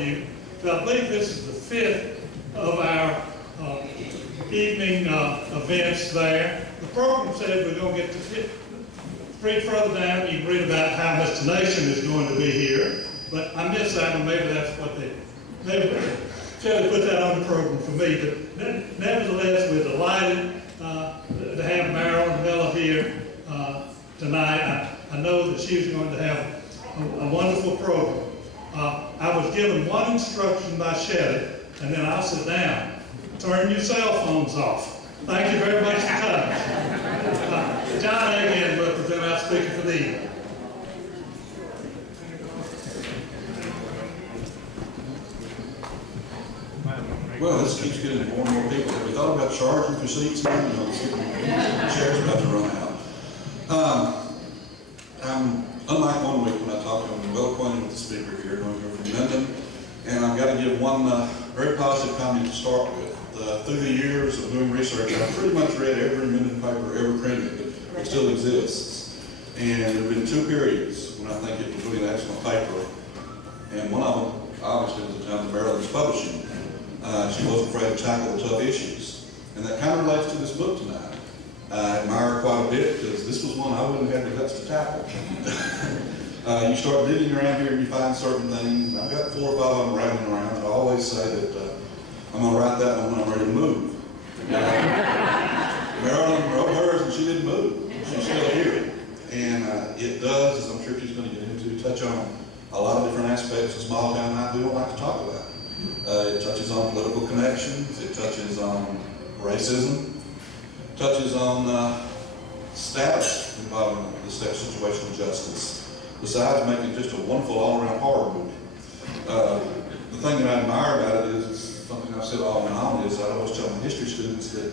of you. But I believe this is the 5th of our evening events there. The program said we're going to get to read further down. You can read about how Mr. Nation is going to be here. But I missed that one. Maybe that's what maybe Schelley put that on the program for me. But nevertheless, we're delighted to have Marilyn Miller here tonight. I know that she's going to have a wonderful program. I was given one instruction by Schelley, and then I'll sit down. Turn your cell phones off. Thank you very much for coming. John again will present our speaker for the evening. Well, this keeps getting more and more people. Have we thought about charging for seats now? You know, the chair's about to run out. I'm, unlike one week when I talked to him, I'm well acquainted with the speaker here, knowing you're from Minden, and I've got to give one very positive comment to start with. Through the years of doing research, I've pretty much read every Minden paper ever printed that still exists. And there have been two periods when I think it was really an excellent paper. And one of them, obviously, was the time that Marilyn was publishing. She wasn't afraid to tackle the tough issues. And that kind of relates to this book tonight. I admire her quite a bit because this was one I wouldn't have the guts to tackle. You start digging around here and you find certain things. I've got 4 or 5 of them rattling around, and I always say that I'm going to write that one when I'm ready to move. Marilyn wrote hers and she didn't move. She's still here. And it does, as I'm sure she's going to get into, touch on a lot of different aspects of small town that we don't like to talk about. It touches on political connections, it touches on racism, touches on status involving the situation of justice, besides making just a wonderful all-around horror movie. The thing that I admire about it is something I've said all along is I always tell my history students that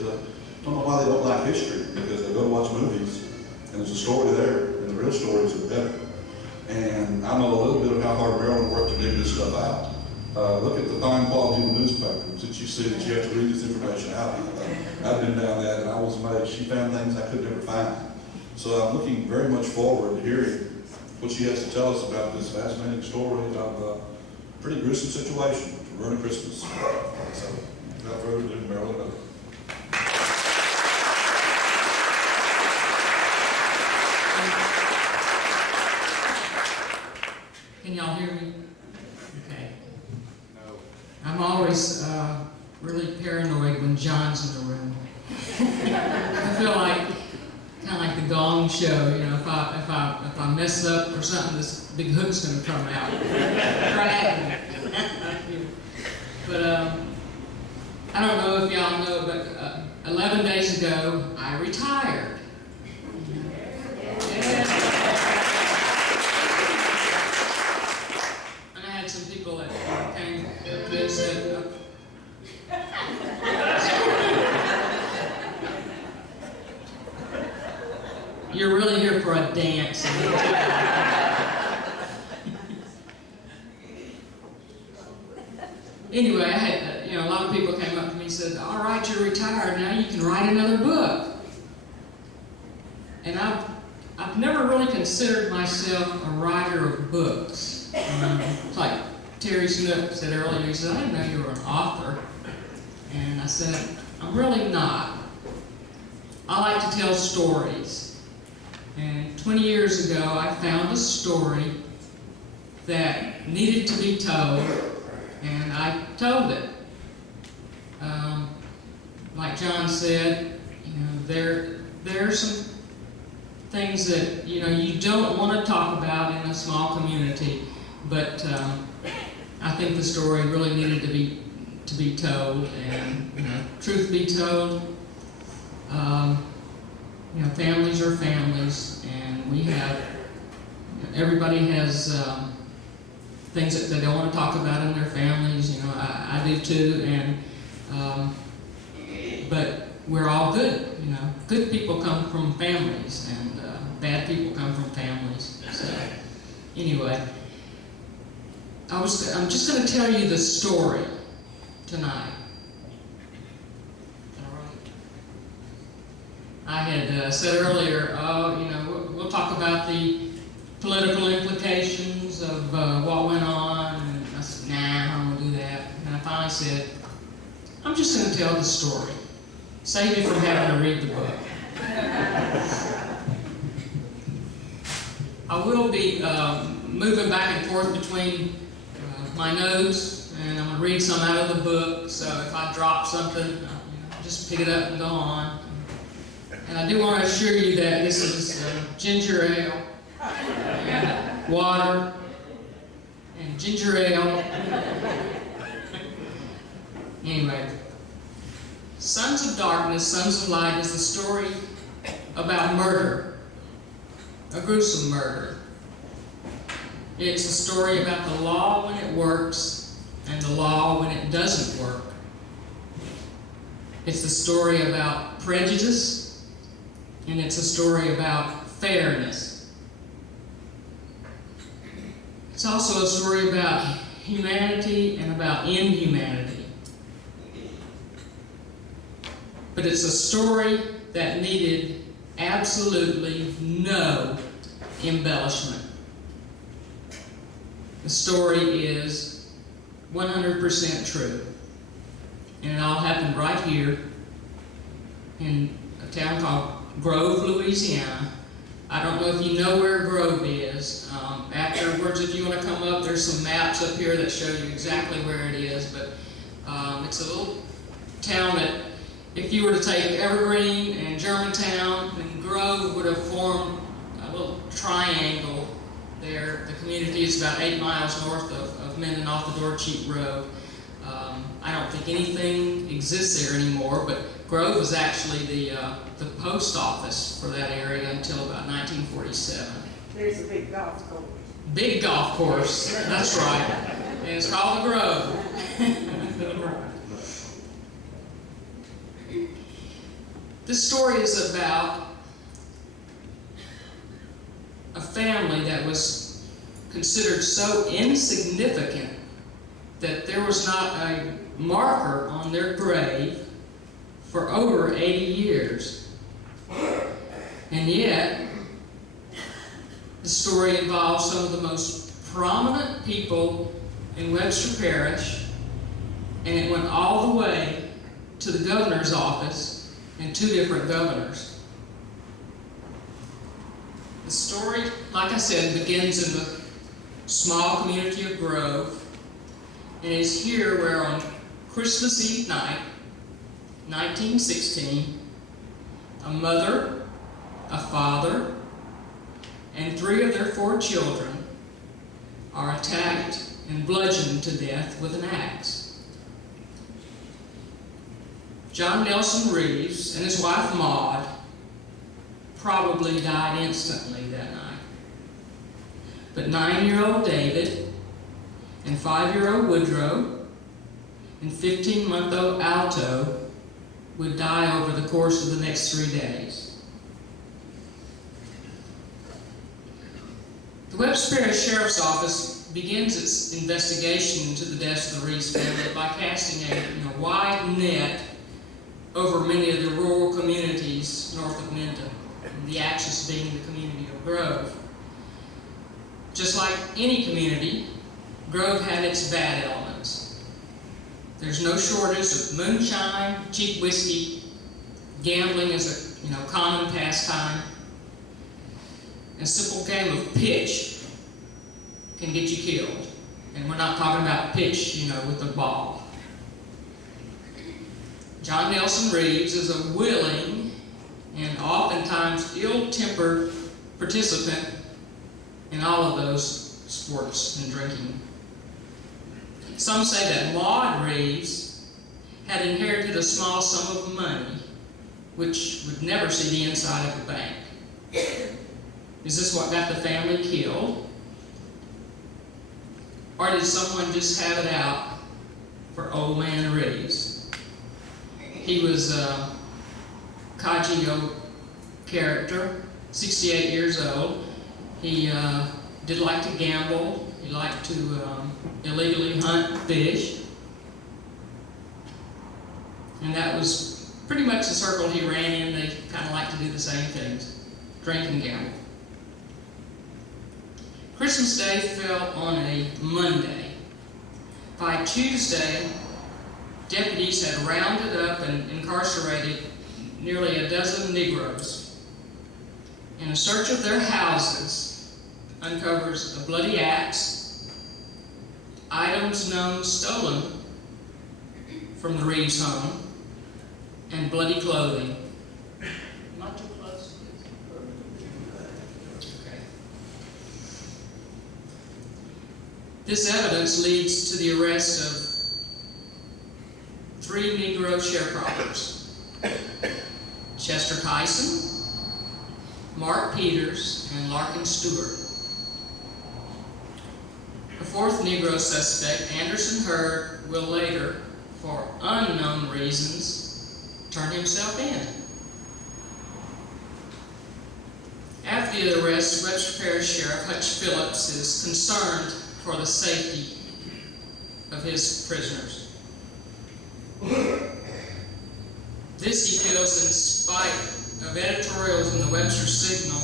don't know why they don't like history, because they go to watch movies and there's a story there and the real stories are better. And I know a little bit of how hard Marilyn worked to dig this stuff out. Look at the fine quality of the newspapers that you see that you have to read this information out. I've been down that and I was amazed. She found things I could never find. So I'm looking very much forward to hearing what she has to tell us about this fascinating story of a pretty gruesome situation to ruin Christmas. So without further ado, Marilyn Miller. Can y'all hear me? Okay. I'm always really paranoid when John's in the room. I feel like kind of like the Gong Show, you know. If I mess up or something, this big hook's gonna come out. But I don't know if y'all know, but 11 days ago I retired. And I had some people that came up and said, "You're really here for a dance." Anyway, I had, a lot of people came up to me and said, "All right, you're retired, now you can write another book." And I've never really considered myself a writer of books. It's like Terry Snook said earlier, he said, "I didn't know you were an author." And I said, "I'm really not. I like to tell stories." And 20 years ago, I found a story that needed to be told, and I told it. Like John said, there are some things that you don't want to talk about in a small community, but I think the story really needed to be told. And truth be told, families are families, and we have everybody has things that they don't want to talk about in their families. I do too, and but we're all good. Good people come from families, and bad people come from families. So anyway, I'm just going to tell you the story tonight. All right. I had said earlier, we'll talk about the political implications of what went on, and I said, nah, said, I'm just going to tell the story. Save you from having to read the book. I will be moving back and forth between my notes, and I'm going to read some out of the book, so if I drop something, just pick it up and go on. And I do want to assure you that this is ginger ale, and water, and ginger ale. Anyway, Sons of Darkness, Sons of Light is the story about murder, a gruesome murder. It's a story about the law when it works and the law when it doesn't work. It's the story about prejudice, and it's a story about fairness. It's also a story about humanity and about inhumanity. But it's a story that needed absolutely no embellishment. The story is 100% true. And it all happened right here in a town called Grove, Louisiana. I don't know if you know where Grove is. Afterwards, if you want to come up, there's some maps up here that show you exactly where it is. But it's a little town that, if you were to take Evergreen and Germantown, then Grove would have formed a little triangle there. The community is about 8 miles north of Minden off the Dorcheat Road. I don't think anything exists there anymore, but Grove was actually the post office for that area until about 1947. There's a big golf course. Big golf course, that's right. And it's called the Grove. This story is about a family that was considered so insignificant that there was not a marker on their grave for over 80 years. And yet, the story involves some of the most prominent people in Webster Parish, and it went all the way to the governor's office and 2 different governors. The story, like I said, begins in the small community of Grove, and is here where on Christmas Eve night, 1916, a mother, a father, and 3 of their 4 children are attacked and bludgeoned to death with an axe. John Nelson Reeves and his wife Maud probably died instantly that night. But 9-year-old David and 5-year-old Woodrow and 15-month-old Alto would die over the course of the next 3 days. The Webster Parish Sheriff's Office begins its investigation into the deaths of the Reeves family by casting a wide net over many of the rural communities north of Minden, and the axis being the community of Grove. Just like any community, Grove had its bad elements. There's no shortage of moonshine, cheap whiskey, gambling is a common pastime. A simple game of pitch can get you killed. And we're not talking about pitch, with a ball. John Nelson Reeves is a willing and oftentimes ill-tempered participant in all of those sports and drinking. Some say that Maud Reeves had inherited a small sum of money which would never see the inside of a bank. Is this what got the family killed? Or did someone just have it out for old man Reeves? He was a Kajio character, 68 years old. He did like to gamble. He liked to illegally hunt fish. And that was pretty much the circle he ran in. They kind of liked to do the same things, drink and gamble. Christmas Day fell on a Monday. By Tuesday, deputies had rounded up and incarcerated nearly a dozen Negroes. In a search of their houses, uncovers a bloody axe, items known stolen from the Reeves home, and bloody clothing. Not too close. Okay. This evidence leads to the arrest of 3 Negro sharecroppers: Chester Tyson, Mark Peters, and Larkin Stewart. The 4th Negro suspect, Anderson Hurd, will later, for unknown reasons, turn himself in. After the arrest, Webster Parish Sheriff Hutch Phillips is concerned for the safety of his prisoners. This he feels in spite of editorials in the Webster Signal.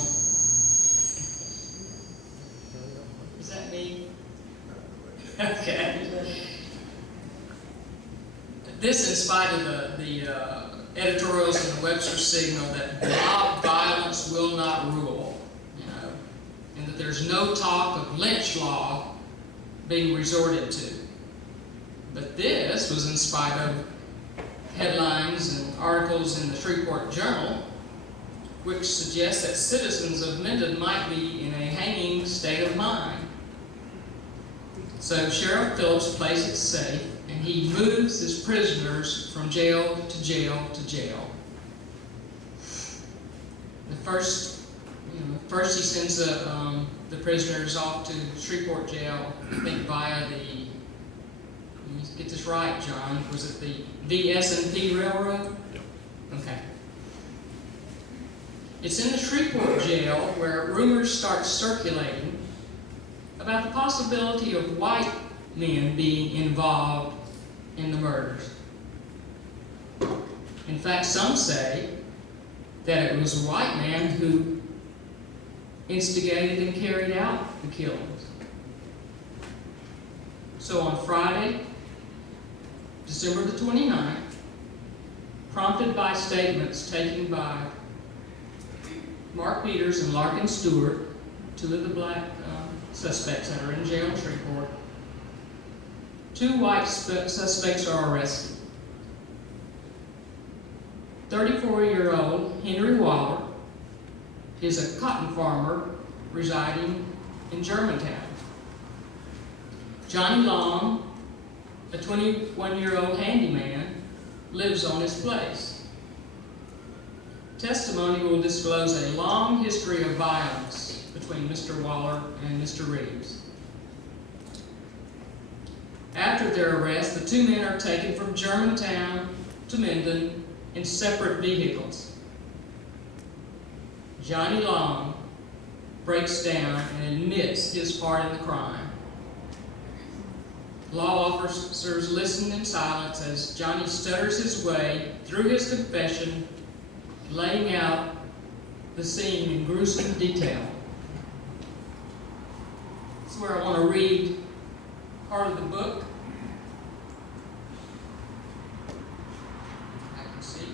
Is that me? Okay. This in spite of the editorials in the Webster Signal that mob violence will not rule, and that there's no talk of lynch law being resorted to. But this was in spite of headlines and articles in the Shreveport Journal which suggest that citizens of Minden might be in a hanging state of mind. So Sheriff Phillips plays it safe, and he moves his prisoners from jail to jail to jail. First he sends the prisoners off to Shreveport jail, I think via let me get this right, John, was it the VS&P Railroad? Yep. Okay. It's in the Shreveport jail where rumors start circulating about the possibility of white men being involved in the murders. In fact, some say that it was a white man who instigated and carried out the killings. So on Friday, December the 29th, prompted by statements taken by Mark Peters and Larkin Stewart, 2 of the black suspects that are in jail in Shreveport, 2 white suspects are arrested. 34-year-old Henry Waller is a cotton farmer residing in Germantown. Johnny Long, a 21-year-old handyman, lives on his place. Testimony will disclose a long history of violence between Mr. Waller and Mr. Reeves. After their arrest, the 2 men are taken from Germantown to Minden in separate vehicles. Johnny Long breaks down and admits his part in the crime. Law officers listen in silence as Johnny stutters his way through his confession, laying out the scene in gruesome detail. This is where I want to read part of the book. I can see.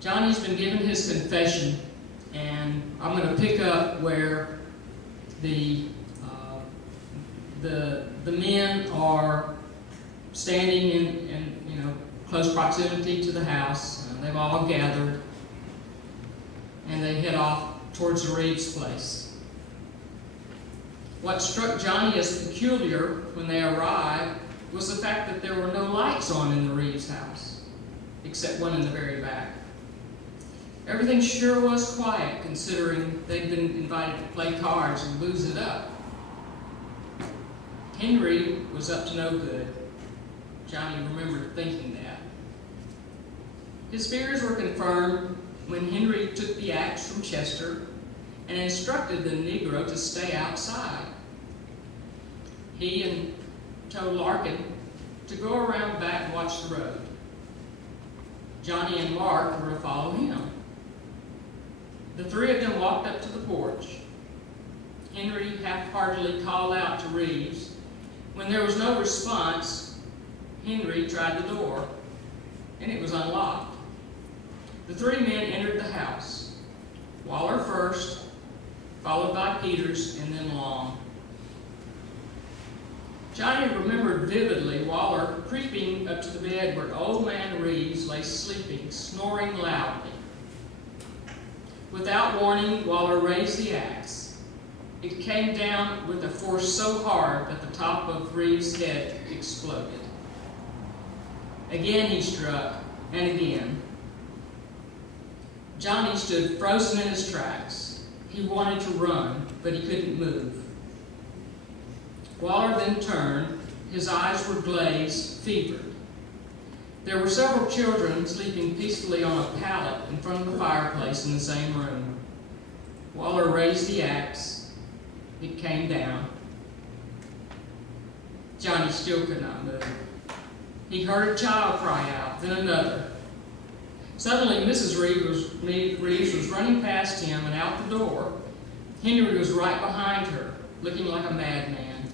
Johnny's been given his confession, and I'm going to pick up where the men are standing in close proximity to the house. They've all gathered, and they head off towards the Reeves place. What struck Johnny as peculiar when they arrived was the fact that there were no lights on in the Reeves house, except one in the very back. Everything sure was quiet, considering they'd been invited to play cards and booze it up. Henry was up to no good. Johnny remembered thinking that. His fears were confirmed when Henry took the axe from Chester and instructed the Negro to stay outside. He told Larkin to go around back and watch the road. Johnny and Mark were to follow him. The three of them walked up to the porch. Henry half-heartedly called out to Reeves. When there was no response, Henry tried the door, and it was unlocked. The three men entered the house. Waller first, followed by Peters, and then Long. Johnny remembered vividly Waller creeping up to the bed where old man Reeves lay sleeping, snoring loudly. Without warning, Waller raised the axe. It came down with a force so hard that the top of Reeves' head exploded. Again he struck, and again. Johnny stood frozen in his tracks. He wanted to run, but he couldn't move. Waller then turned. His eyes were glazed, fevered. There were several children sleeping peacefully on a pallet in front of the fireplace in the same room. Waller raised the axe. It came down. Johnny still could not move. He heard a child cry out, then another. Suddenly, Mrs. Reeves was running past him and out the door. Henry was right behind her, looking like a madman.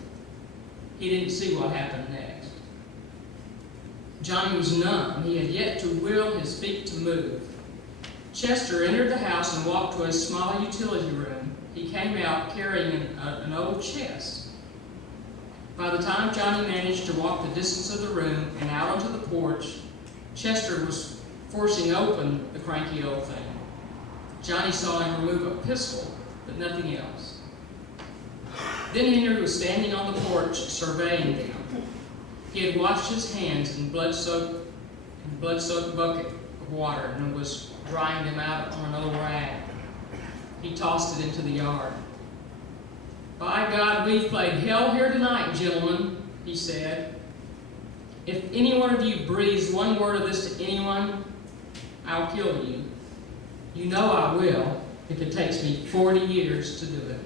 He didn't see what happened next. Johnny was numb. He had yet to will his feet to move. Chester entered the house and walked to a small utility room. He came out carrying an old chest. By the time Johnny managed to walk the distance of the room and out onto the porch, Chester was forcing open the cranky old thing. Johnny saw him remove a pistol, but nothing else. Then Henry was standing on the porch surveying them. He had washed his hands in blood-soaked bucket of water and was drying them out on an old rag. He tossed it into the yard. "By God, we've played hell here tonight, gentlemen," he said. "If any one of you breathes one word of this to anyone, I'll kill you. You know I will, if it takes me 40 years to do it."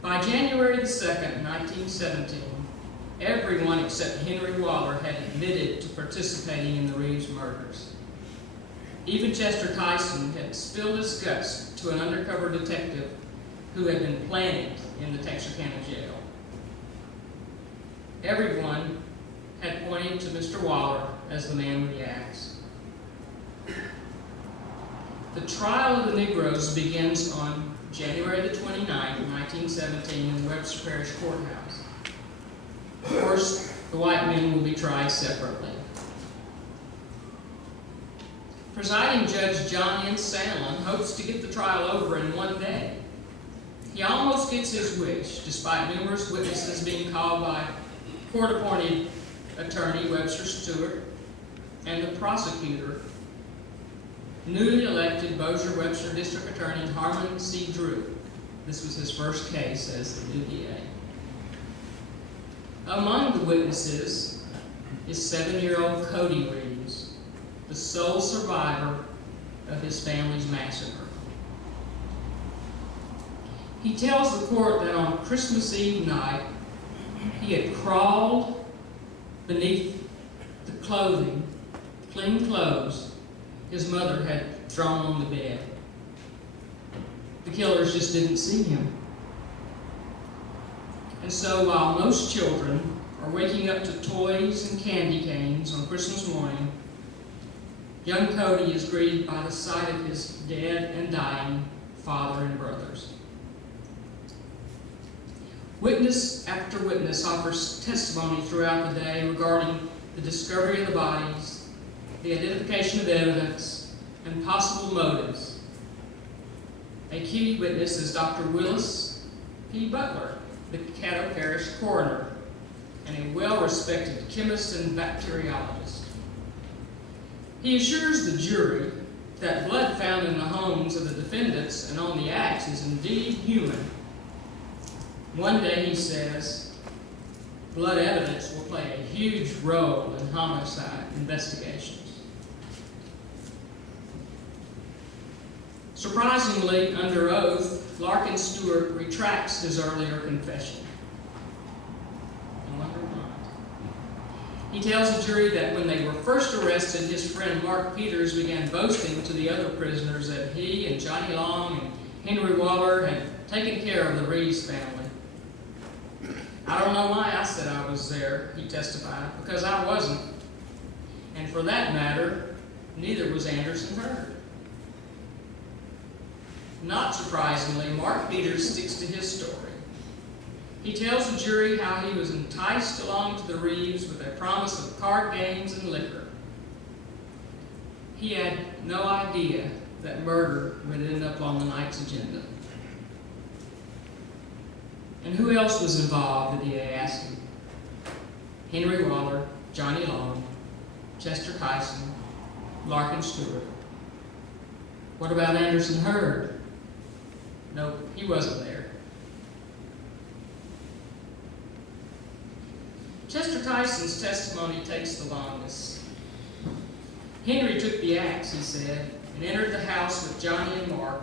By January the 2nd, 1917, everyone except Henry Waller had admitted to participating in the Reeves murders. Even Chester Tyson had spilled his guts to an undercover detective who had been planted in the Texarkana jail. Everyone had pointed to Mr. Waller as the man with the axe. The trial of the Negroes begins on January the 29th, 1917 in the Webster Parish courthouse. Of course, the white men will be tried separately. Presiding Judge John N. Sandlin hopes to get the trial over in one day. He almost gets his wish, despite numerous witnesses being called by court-appointed attorney Webster Stewart and the prosecutor, newly elected Bossier-Webster District Attorney Harmon C. Drew. This was his first case as the new DA. Among the witnesses is 7-year-old Cody Reeves, the sole survivor of his family's massacre. He tells the court that on Christmas Eve night, he had crawled beneath the clothing, clean clothes, his mother had thrown on the bed. The killers just didn't see him. And so while most children are waking up to toys and candy canes on Christmas morning, young Cody is greeted by the sight of his dead and dying father and brothers. Witness after witness offers testimony throughout the day regarding the discovery of the bodies, the identification of evidence, and possible motives. A key witness is Dr. Willis P. Butler, the Caddo Parish coroner, and a well-respected chemist and bacteriologist. He assures the jury that blood found in the homes of the defendants and on the axe is indeed human. One day he says, blood evidence will play a huge role in homicide investigations. Surprisingly, under oath, Larkin Stewart retracts his earlier confession. I wonder why. He tells the jury that when they were first arrested, his friend Mark Peters began boasting to the other prisoners that he and Johnny Long and Henry Waller had taken care of the Reeves family. I don't know why I said I was there, he testified, because I wasn't. And for that matter, neither was Anderson Hurd. Not surprisingly, Mark Peters sticks to his story. He tells the jury how he was enticed along to the Reeves with a promise of card games and liquor. He had no idea that murder would end up on the night's agenda. And who else was involved, the DA asked him? Henry Waller, Johnny Long, Chester Tyson, Larkin Stewart. What about Anderson Hurd? Nope, he wasn't there. Chester Tyson's testimony takes the longest. Henry took the axe, he said, and entered the house with Johnny and Mark.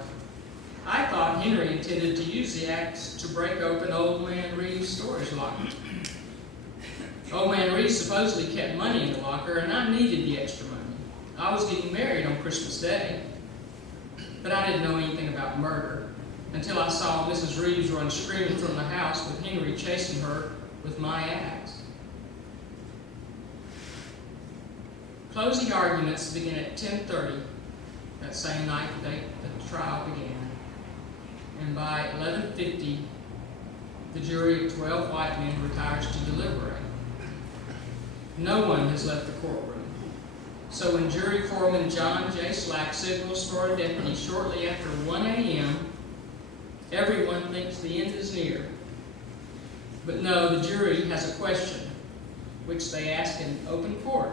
I thought Henry intended to use the axe to break open Old Man Reeves' storage locker. Old Man Reeves supposedly kept money in the locker, and I needed the extra money. I was getting married on Christmas Day, but I didn't know anything about murder until I saw Mrs. Reeves run screaming from the house with Henry chasing her with my axe. Closing arguments began at 10:30 that same night that the trial began. And by 11:50, the jury of 12 white men retires to deliberate. No one has left the courtroom. So when jury foreman John J. Slack signals for a deputy shortly after 1 a.m., everyone thinks the end is near. But no, the jury has a question, which they ask in open court.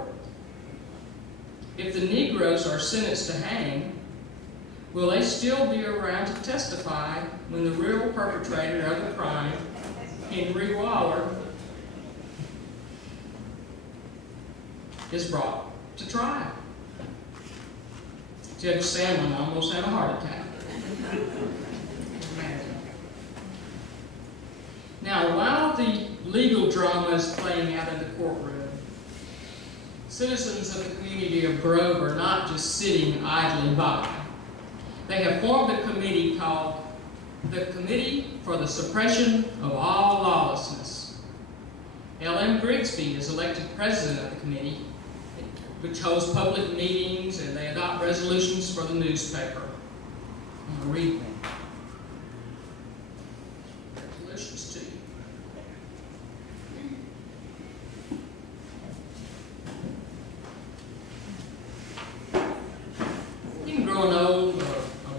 If the Negroes are sentenced to hang, will they still be around to testify when the real perpetrator of the crime, Henry Waller, is brought to trial? Judge Sandlin almost had a heart attack. Now, while the legal drama is playing out in the courtroom, citizens of the community of Grove are not just sitting idly by. They have formed a committee called the Committee for the Suppression of All Lawlessness. L.M. Grigsby is elected president of the committee, which hosts public meetings and they adopt resolutions for the newspaper. I'm going to read them. Resolutions to you. You can grow an old a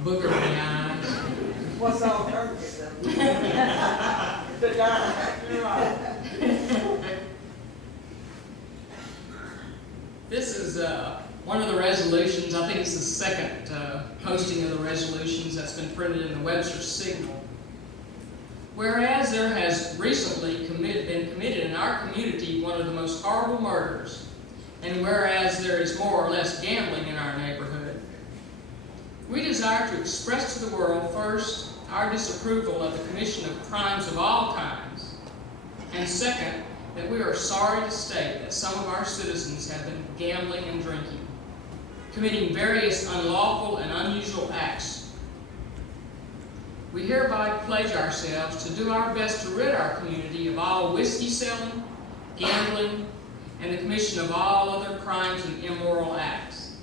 booger in the eyes. What's all purpose of it? The guy, you're right. This is one of the resolutions. I think it's the second posting of the resolutions that's been printed in the Webster Signal. Whereas there has recently been committed in our community one of the most horrible murders, and whereas there is more or less gambling in our neighborhood, we desire to express to the world, first, our disapproval of the commission of crimes of all kinds, and second, that we are sorry to state that some of our citizens have been gambling and drinking, committing various unlawful and unusual acts. We hereby pledge ourselves to do our best to rid our community of all whiskey selling, gambling, and the commission of all other crimes and immoral acts,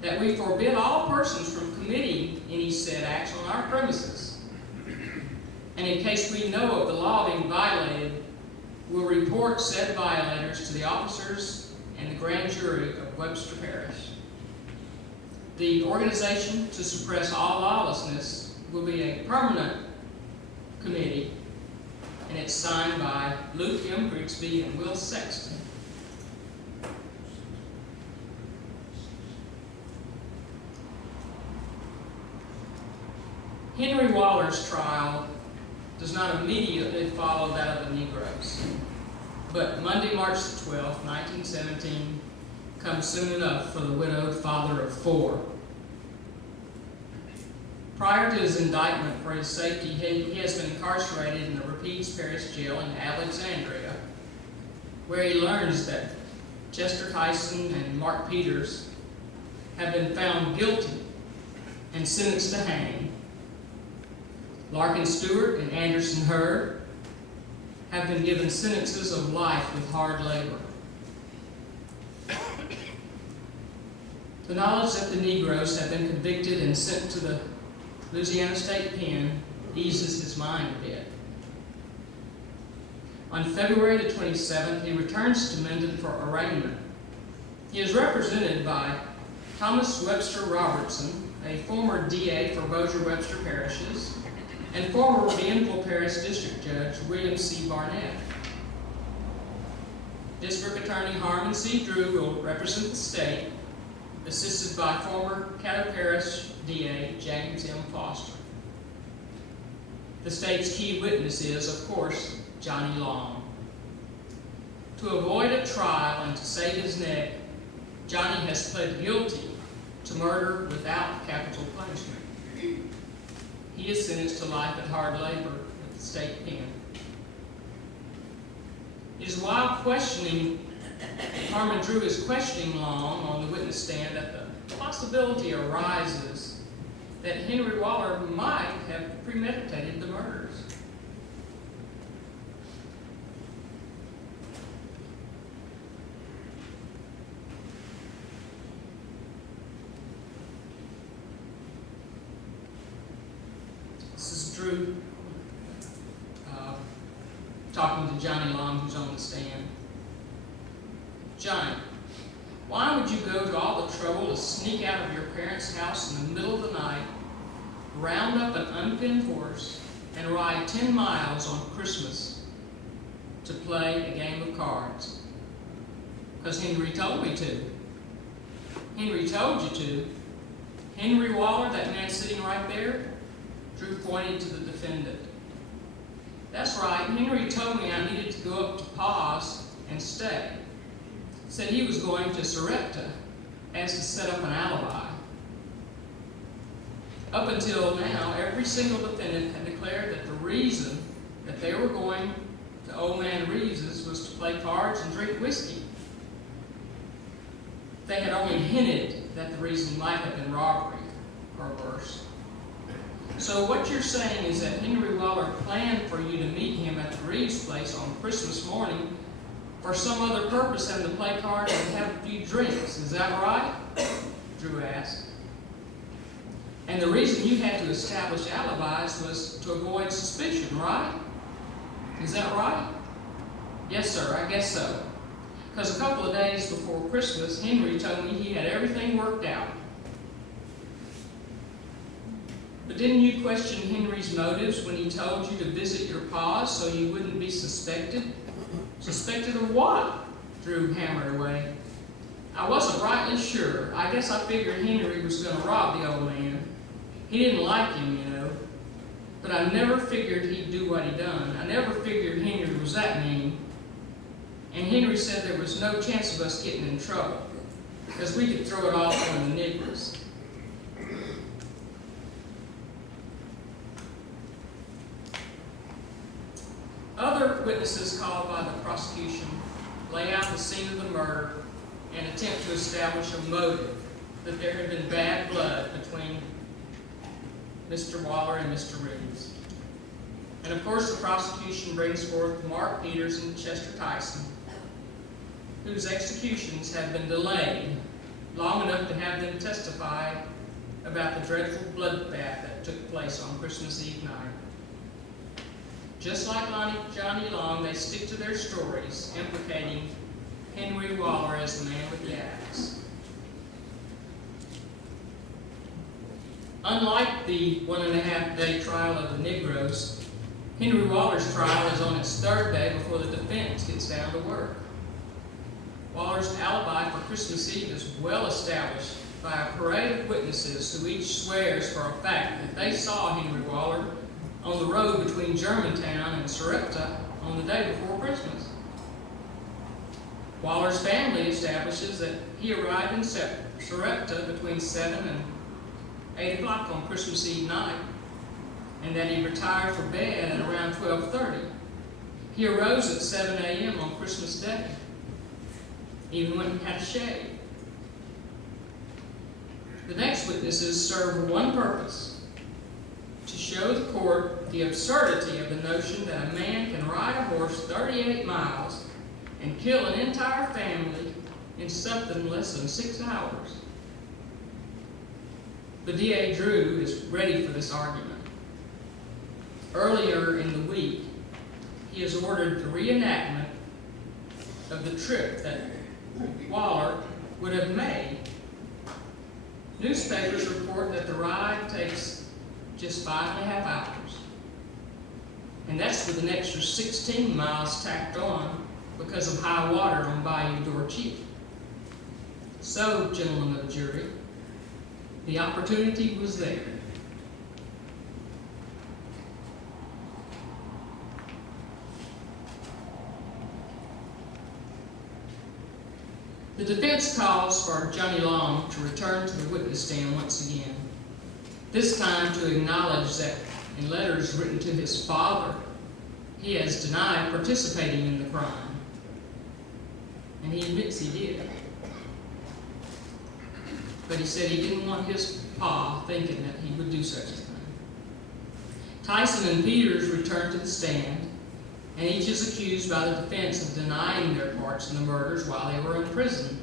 that we forbid all persons from committing any said acts on our premises, and in case we know of the law being violated, will report said violators to the officers and the grand jury of Webster Parish. The Organization to Suppress All Lawlessness will be a permanent committee, and it's signed by Luke M. Grigsby and Will Sexton. Henry Waller's trial does not immediately follow that of the Negroes. But Monday, March the 12th, 1917, comes soon enough for the widowed father of 4. Prior to his indictment for his safety, he has been incarcerated in the Dorcheat Parish jail in Alexandria, where he learns that Chester Tyson and Mark Peters have been found guilty and sentenced to hang. Larkin Stewart and Anderson Hurd have been given sentences of life with hard labor. The knowledge that the Negroes have been convicted and sent to the Louisiana State Pen eases his mind a bit. On February the 27th, he returns to Minden for arraignment. He is represented by Thomas Webster Robertson, a former DA for Bossier-Webster parishes, and former Bienville Parish District Judge William C. Barnett. District Attorney Harmon C. Drew will represent the state, assisted by former Caddo Parish DA James M. Foster. The state's key witness is, of course, Johnny Long. To avoid a trial and to save his neck, Johnny has pled guilty to murder without capital punishment. He is sentenced to life at hard labor at the state pen. It is while Harmon Drew is questioning Long on the witness stand that the possibility arises that Henry Waller might have premeditated the murders. This is Drew talking to Johnny Long, who's on the stand. Johnny, why would you go to all the trouble to sneak out of your parents' house in the middle of the night, round up an unpinned horse, and ride 10 miles on Christmas to play a game of cards? Because Henry told me to. Henry told you to. Henry Waller, that man sitting right there, Drew pointed to the defendant. That's right, Henry told me I needed to go up to Pa's and stay. Said he was going to Sarepta as to set up an alibi. Up until now, every single defendant had declared that the reason that they were going to Old Man Reeves's was to play cards and drink whiskey. They had only hinted that the reason might have been robbery or worse. So what you're saying is that Henry Waller planned for you to meet him at the Reeves place on Christmas morning for some other purpose than to play cards and have a few drinks. Is that right? Drew asked. And the reason you had to establish alibis was to avoid suspicion, right? Is that right? Yes, sir, I guess so. Because a couple of days before Christmas, Henry told me he had everything worked out. But didn't you question Henry's motives when he told you to visit your pa's so you wouldn't be suspected? Suspected of what? Drew hammered away. I wasn't rightly sure. I guess I figured Henry was going to rob the old man. He didn't like him, you know. But I never figured he'd do what he done. I never figured Henry was that mean. And Henry said there was no chance of us getting in trouble, because we could throw it off on the niggers. Other witnesses called by the prosecution lay out the scene of the murder and attempt to establish a motive, that there had been bad blood between Mr. Waller and Mr. Reeves. And of course the prosecution brings forth Mark Peters and Chester Tyson, whose executions have been delayed long enough to have them testify about the dreadful bloodbath that took place on Christmas Eve night. Just like Johnny Long, they stick to their stories, implicating Henry Waller as the man with the axe. Unlike the 1.5-day trial of the Negroes, Henry Waller's trial is on its 3rd day before the defense gets down to work. Waller's alibi for Christmas Eve is well established by a parade of witnesses who each swears for a fact that they saw Henry Waller on the road between Germantown and Sarepta on the day before Christmas. Waller's family establishes that he arrived in Sarepta between 7 and 8 o'clock on Christmas Eve night, and that he retired for bed at around 12:30. He arose at 7 a.m. on Christmas Day. even when he had a shave. The next witnesses serve one purpose: to show the court the absurdity of the notion that a man can ride a horse 38 miles and kill an entire family in something less than 6 hours. The DA Drew is ready for this argument. Earlier in the week, he has ordered the reenactment of the trip that Waller would have made. Newspapers report that the ride takes just 5.5 hours. And that's with an extra 16 miles tacked on because of high water on Bayou Dorcheat. So, gentlemen of the jury, the opportunity was there. The defense calls for Johnny Long to return to the witness stand once again, this time to acknowledge that in letters written to his father, he has denied participating in the crime. And he admits he did. But he said he didn't want his pa thinking that he would do such a thing. Tyson and Peters returned to the stand, and each is accused by the defense of denying their parts in the murders while they were in prison.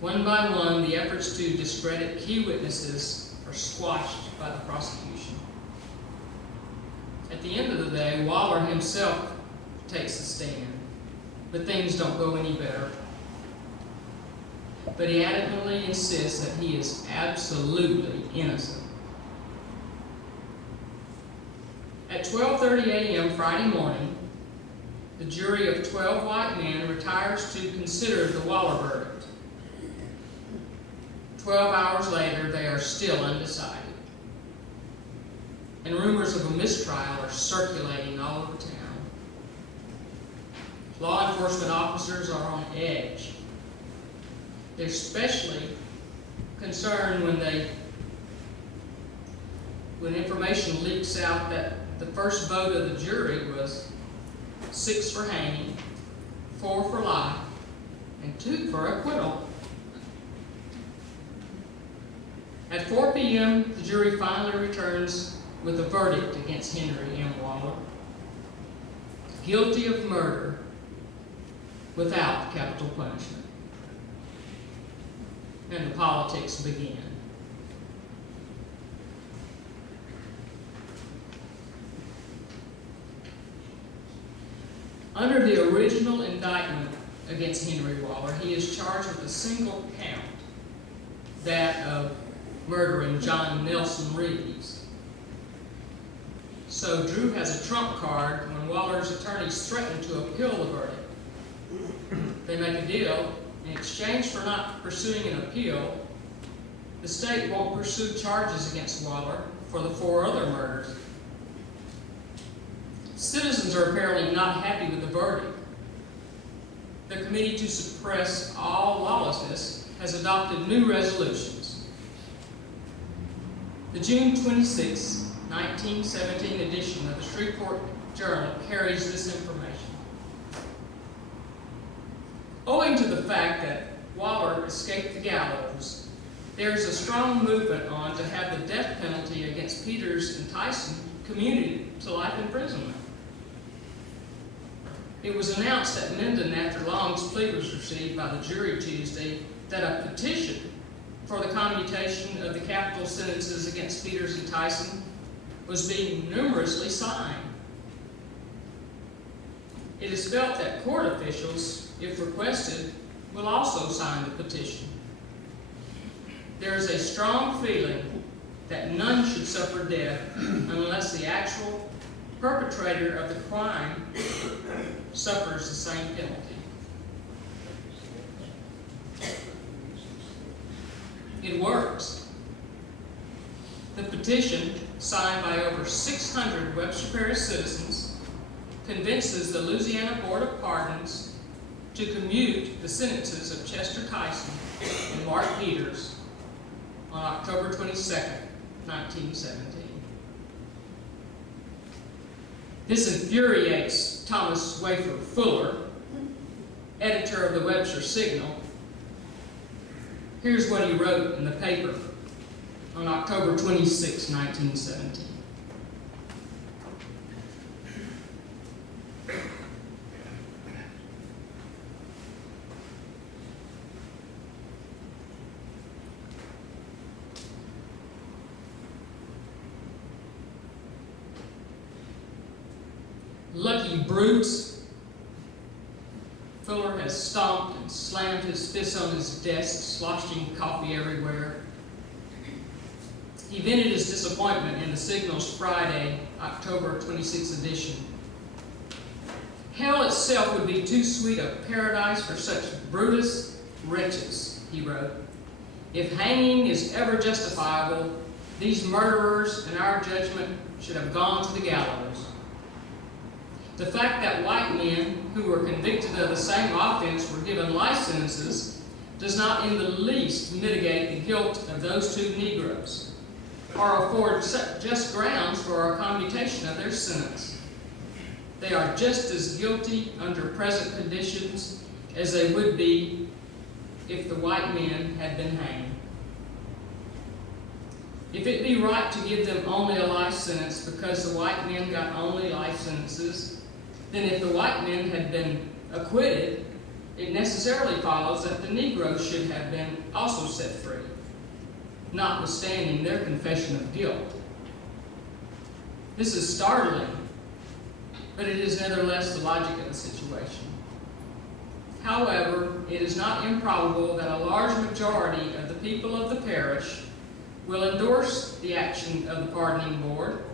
One by one, the efforts to discredit key witnesses are squashed by the prosecution. At the end of the day, Waller himself takes the stand, but things don't go any better. But he adamantly insists that he is absolutely innocent. At 12:30 a.m. Friday morning, the jury of 12 white men retires to consider the Waller verdict. 12 hours later, they are still undecided. And rumors of a mistrial are circulating all over town. Law enforcement officers are on edge. They're especially concerned when information leaks out that the first vote of the jury was 6 for hanging, 4 for life, and 2 for acquittal. At 4 p.m., the jury finally returns with a verdict against Henry M. Waller, guilty of murder without capital punishment. And the politics begin. Under the original indictment against Henry Waller, he is charged with a single count, that of murdering John Nelson Reeves. So Drew has a trump card when Waller's attorneys threaten to appeal the verdict. They make a deal. In exchange for not pursuing an appeal, the state won't pursue charges against Waller for the 4 other murders. Citizens are apparently not happy with the verdict. The Committee to Suppress All Lawlessness has adopted new resolutions. The June 26, 1917 edition of the Shreveport Journal carries this information. Owing to the fact that Waller escaped the gallows, there is a strong movement on to have the death penalty against Peters and Tyson commuted to life imprisonment. It was announced at Minden after Long's plea was received by the jury Tuesday that a petition for the commutation of the capital sentences against Peters and Tyson was being numerously signed. It is felt that court officials, if requested, will also sign the petition. There is a strong feeling that none should suffer death unless the actual perpetrator of the crime suffers the same penalty. It works. The petition, signed by over 600 Webster Parish citizens, convinces the Louisiana Board of Pardons to commute the sentences of Chester Tyson and Mark Peters on October 22nd, 1917. This infuriates Thomas Wafer Fuller, editor of the Webster Signal, here's what he wrote in the paper on October 26, 1917. Lucky brutes. Fuller has stomped and slammed his fists on his desk, sloshing coffee everywhere. He vented his disappointment in the Signal's Friday, October 26th edition. Hell itself would be too sweet a paradise for such Brutus wretches, he wrote. If hanging is ever justifiable, these murderers, in our judgment, should have gone to the gallows. The fact that white men who were convicted of the same offense were given life sentences does not in the least mitigate the guilt of those two Negroes, or afford just grounds for a commutation of their sentence. They are just as guilty under present conditions as they would be if the white men had been hanged. If it be right to give them only a life sentence because the white men got only life sentences, then if the white men had been acquitted, it necessarily follows that the Negroes should have been also set free, notwithstanding their confession of guilt. This is startling, but it is nevertheless the logic of the situation. However, it is not improbable that a large majority of the people of the parish will endorse the action of the pardoning board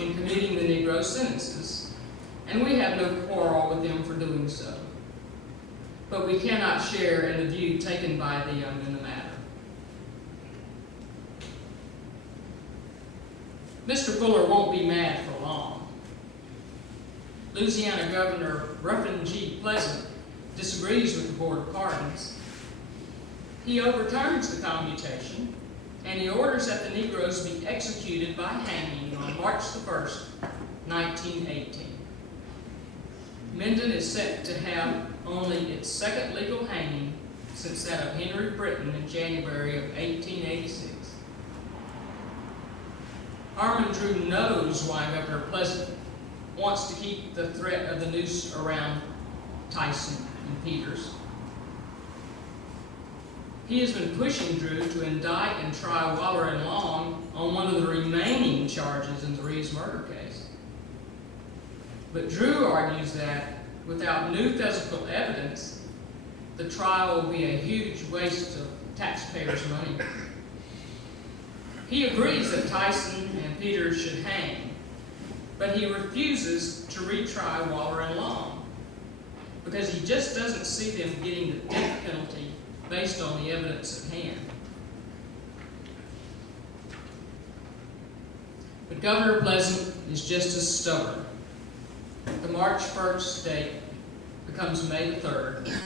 in commuting the Negro sentences, and we have no quarrel with them for doing so. But we cannot share in the view taken by them in the matter. Mr. Fuller won't be mad for long. Louisiana Governor Ruffin G. Pleasant disagrees with the Board of Pardons. He overturns the commutation, and he orders that the Negroes be executed by hanging on March the 1st, 1918. Minden is set to have only its second legal hanging since that of Henry Britton in January of 1886. Harmon Drew knows why Governor Pleasant wants to keep the threat of the noose around Tyson and Peters. He has been pushing Drew to indict and try Waller and Long on one of the remaining charges in the Reeves murder case. But Drew argues that, without new physical evidence, the trial will be a huge waste of taxpayers' money. He agrees that Tyson and Peters should hang, but he refuses to retry Waller and Long because he just doesn't see them getting the death penalty based on the evidence at hand. But Governor Pleasant is just as stubborn. The March 1st date becomes May the 3rd.